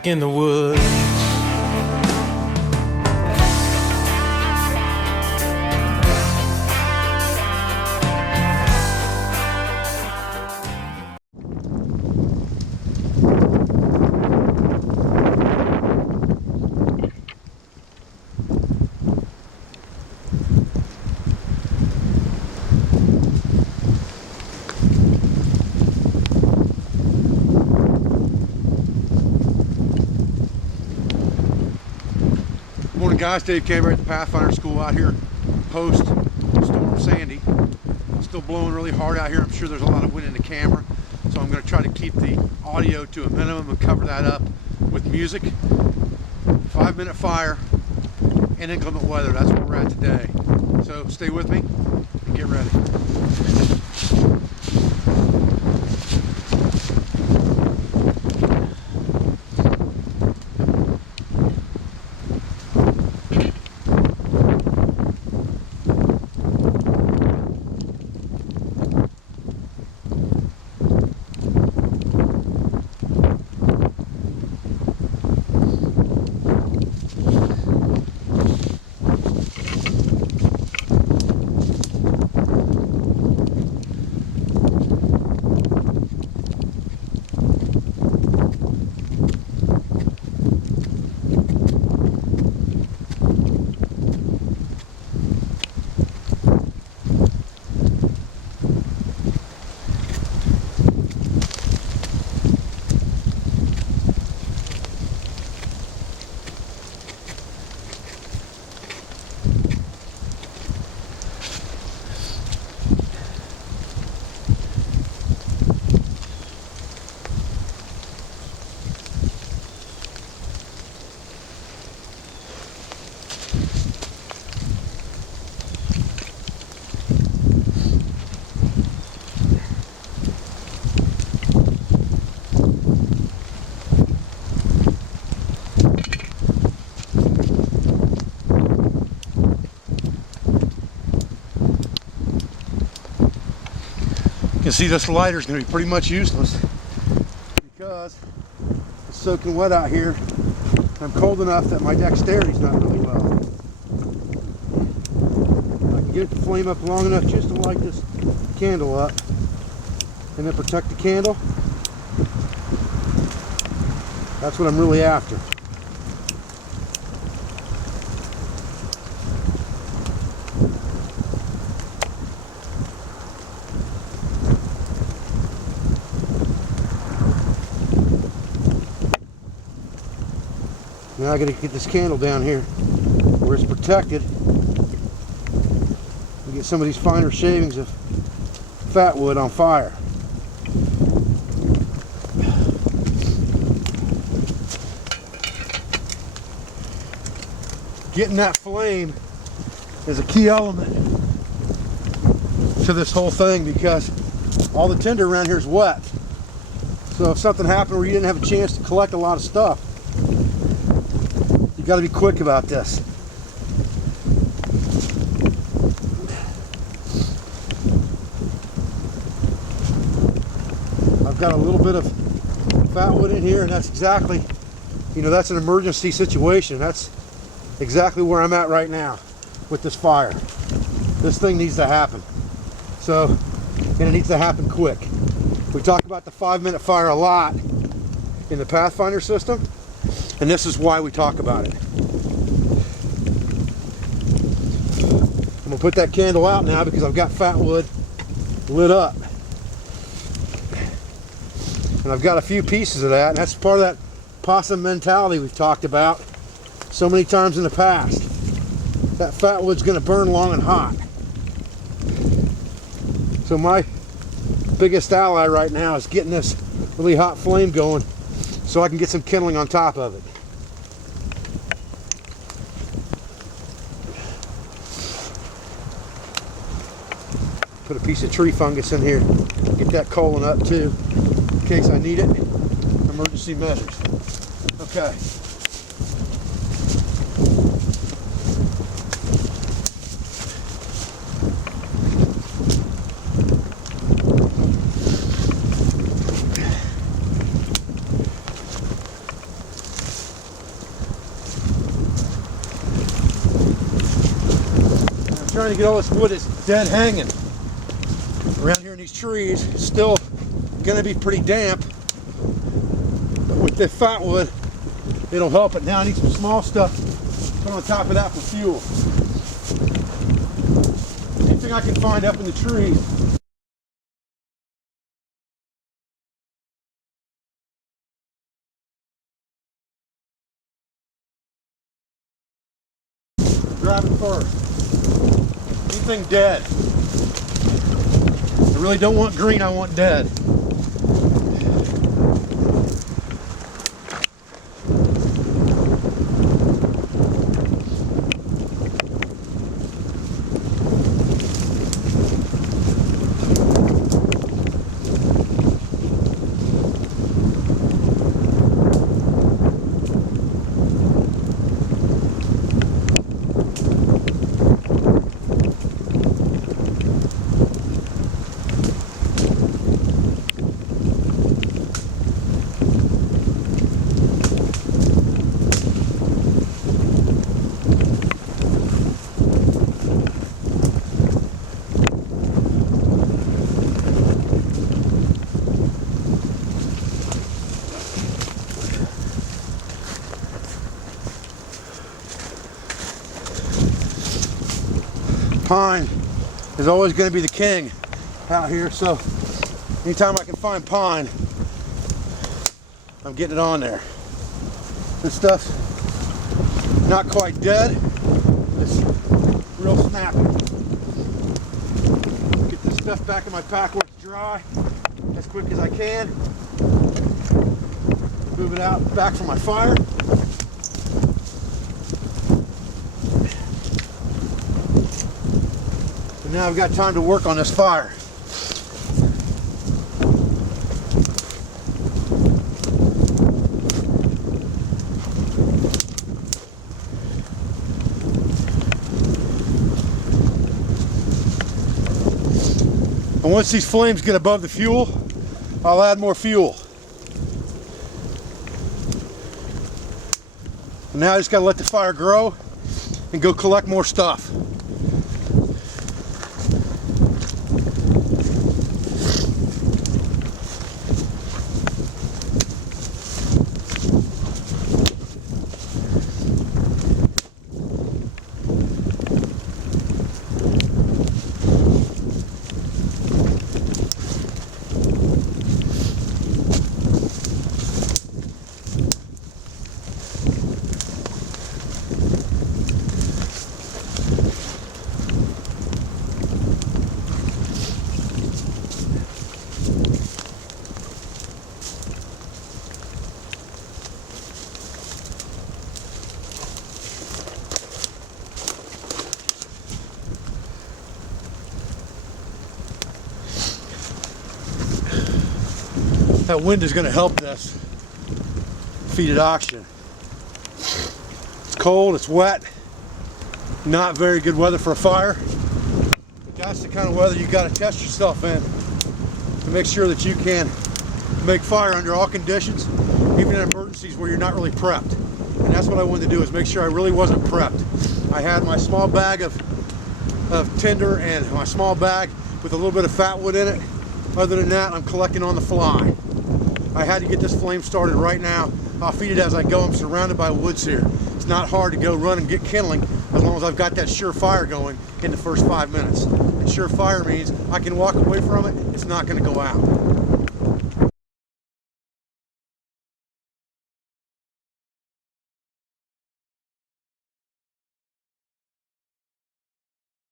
back in the woods. Morning guys, Dave Camber at the Pathfinder School out here post Storm Sandy. Still blowing really hard out here. I'm sure there's a lot of wind in the camera, so I'm going to try to keep the audio to a minimum and cover that up with music. 5-minute fire and inclement weather. That's where we're at today. So stay with me and get ready. You can see this lighter is going to be pretty much useless because it's soaking wet out here. I'm cold enough that my dexterity is not really well. I can get the flame up long enough just to light this candle up and then protect the candle. That's what I'm really after. Now I gotta get this candle down here where it's protected and get some of these finer shavings of fat wood on fire. Getting that flame is a key element to this whole thing because all the tinder around here is wet. So if something happened where you didn't have a chance to collect a lot of stuff, you got to be quick about this. I've got a little bit of fat wood in here, and that's exactly, that's an emergency situation. That's exactly where I'm at right now with this fire. This thing needs to happen. So, and it needs to happen quick. We talk about the 5-minute fire a lot in the Pathfinder system, and this is why we talk about it. I'm gonna put that candle out now because I've got fat wood lit up. And I've got a few pieces of that, and that's part of that possum mentality we've talked about so many times in the past. That fat wood's gonna burn long and hot. So my biggest ally right now is getting this really hot flame going so I can get some kindling on top of it. Put a piece of tree fungus in here, get that coaling up too, in case I need it. Emergency measures. Okay. trying to get all this wood that's dead hanging around here in these trees. It's still gonna be pretty damp, but with the fat wood, it'll help it. Now I need some small stuff put on top of that for fuel. Anything I can find up in the trees. Grab it first. Anything dead. I really don't want green, I want dead. Pine is always going to be the king out here, so anytime I can find pine, I'm getting it on there. This stuff's not quite dead, it's real snappy. Get this stuff back in my pack where it's dry as quick as I can. Move it out back from my fire. Now I've got time to work on this fire. And once these flames get above the fuel, I'll add more fuel. And now I just got to let the fire grow and go collect more stuff. That wind is going to help this feed it oxygen. It's cold, it's wet, not very good weather for a fire, but that's the kind of weather you got to test yourself in to make sure that you can make fire under all conditions, even in emergencies where you're not really prepped. And that's what I wanted to do, is make sure I really wasn't prepped. I had my small bag of tinder and my small bag with a little bit of fat wood in it. Other than that, I'm collecting on the fly. I had to get this flame started right now. I'll feed it as I go. I'm surrounded by woods here. It's not hard to go run and get kindling as long as I've got that sure fire going in the first 5 minutes. And sure fire means I can walk away from it, it's not going to go out.